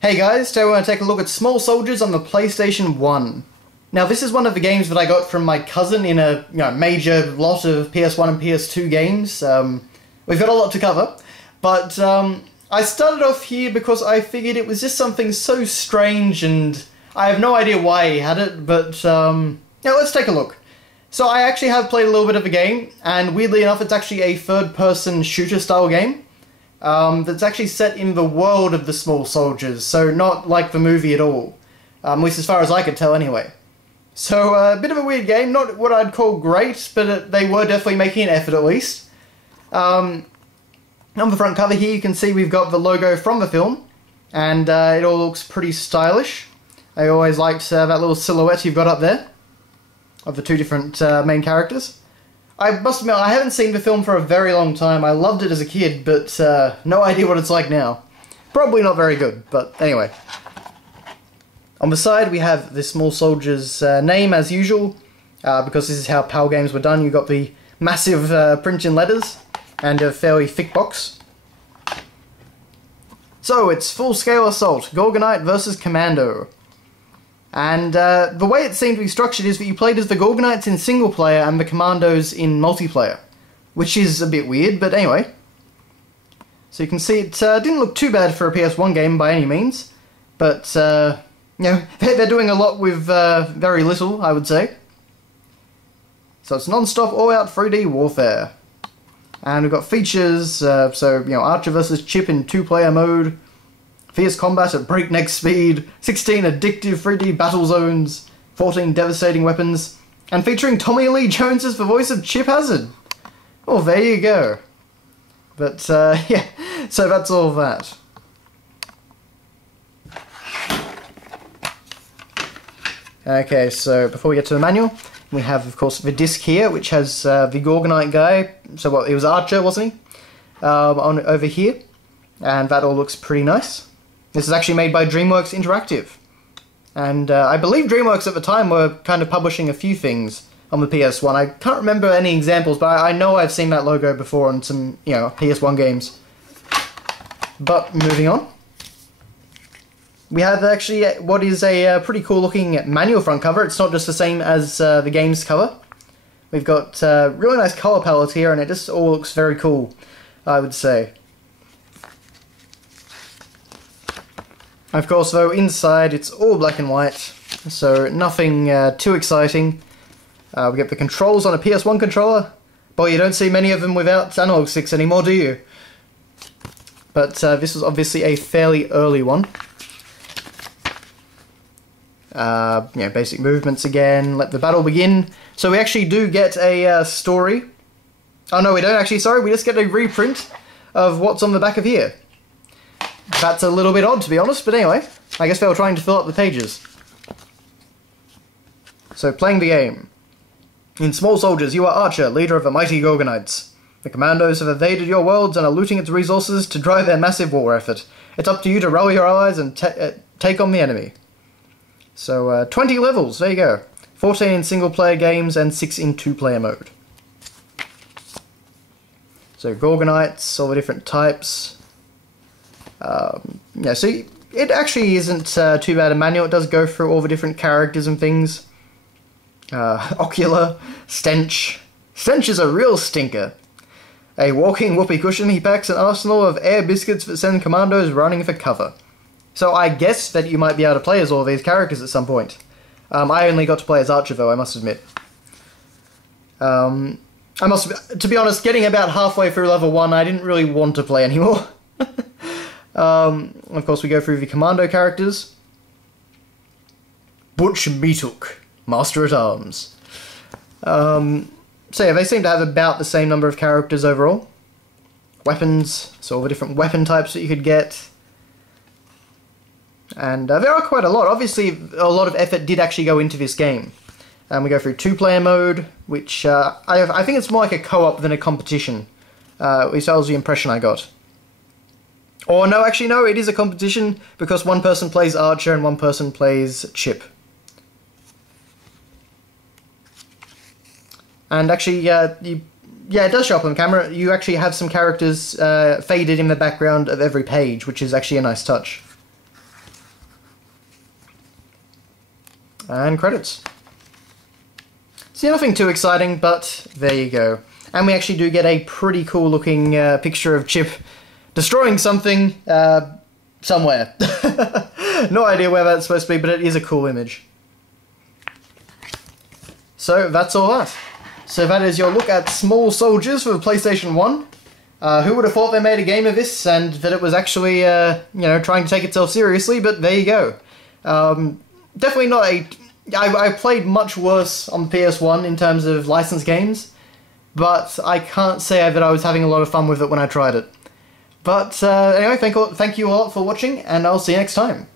Hey guys, today we're going to take a look at Small Soldiers on the PlayStation 1. Now this is one of the games that I got from my cousin in a major lot of PS1 and PS2 games. We've got a lot to cover, but I started off here because I figured it was just something so strange and I have no idea why he had it, but let's take a look. So I actually have played a little bit of a game, and weirdly enough it's actually a third-person shooter-style game. That's actually set in the world of the Small Soldiers, so not like the movie at all. At least as far as I could tell anyway. So, a bit of a weird game, not what I'd call great, but they were definitely making an effort at least. On the front cover here you can see we've got the logo from the film, and it all looks pretty stylish. I always liked that little silhouette you've got up there, of the two different main characters. I must admit, I haven't seen the film for a very long time. I loved it as a kid, but no idea what it's like now. Probably not very good, but anyway. On the side, we have the Small Soldier's name, as usual, because this is how PAL games were done. You've got the massive print in letters, and a fairly thick box. So, it's Full-Scale Assault, Gorgonite versus Commando. And the way it seemed to be structured is that you played as the Gorgonites in single player and the Commandos in multiplayer, which is a bit weird, but anyway. So you can see it didn't look too bad for a PS1 game by any means, but they're doing a lot with very little, I would say. So it's non-stop, all-out 3D warfare, and we've got features. Archer versus Chip in 2-player mode. Fierce combat at breakneck speed, 16 addictive 3D battle zones, 14 devastating weapons, and featuring Tommy Lee Jones as the voice of Chip Hazard. Oh, there you go. But, yeah, so that's all that. Okay, so before we get to the manual, we have, of course, the disc here, which has the Gorgonite guy. So, what, he was Archer, wasn't he? Over here. And that all looks pretty nice. This is actually made by DreamWorks Interactive. And I believe DreamWorks at the time were kind of publishing a few things on the PS1. I can't remember any examples, but I know I've seen that logo before on some, PS1 games. But moving on. We have actually what is a pretty cool looking manual front cover. It's not just the same as the game's cover. We've got really nice colour palette here, and it just all looks very cool, I would say. Of course, though, inside it's all black and white, so nothing too exciting. We get the controls on a PS1 controller. Boy, you don't see many of them without analog sticks anymore, do you? But this was obviously a fairly early one. Basic movements again, let the battle begin. So we actually do get a story. Oh no, we don't actually, sorry, we just get a reprint of what's on the back of here. That's a little bit odd, to be honest, but anyway, I guess they were trying to fill up the pages. So, playing the game. In Small Soldiers, you are Archer, leader of the mighty Gorgonites. The Commandos have invaded your worlds and are looting its resources to drive their massive war effort. It's up to you to rally your allies and take on the enemy. So, 20 levels, there you go. 14 in single-player games and 6 in 2-player mode. So, Gorgonites, all the different types. So it actually isn't too bad a manual. It does go through all the different characters and things. Ocular, Stench. Stench is a real stinker. A walking whoopee cushion, he packs an arsenal of air biscuits that send commandos running for cover. So I guess that you might be able to play as all these characters at some point. I only got to play as Archer though, I must admit. To be honest, getting about halfway through level 1, I didn't really want to play anymore. Of course, we go through the Commando characters. Butch Meatuk, Master at Arms. So yeah, they seem to have about the same number of characters overall. Weapons, so all the different weapon types that you could get. And there are quite a lot. Obviously, a lot of effort did actually go into this game. And we go through 2-player mode, which I think it's more like a co-op than a competition. At least that was the impression I got. Or no, actually no, it is a competition because one person plays Archer and one person plays Chip. And actually, it does show up on camera. You actually have some characters faded in the background of every page, which is actually a nice touch. And credits. See, nothing too exciting, but there you go. And we actually do get a pretty cool looking picture of Chip destroying something somewhere. No idea where that's supposed to be, but it is a cool image. So that's all that. So that is your look at Small Soldiers for the PlayStation 1. Who would have thought they made a game of this and that it was actually, you know, trying to take itself seriously, but there you go. Definitely not a... I played much worse on PS1 in terms of licensed games, but I can't say that I was having a lot of fun with it when I tried it. But anyway, thank you all for watching, and I'll see you next time.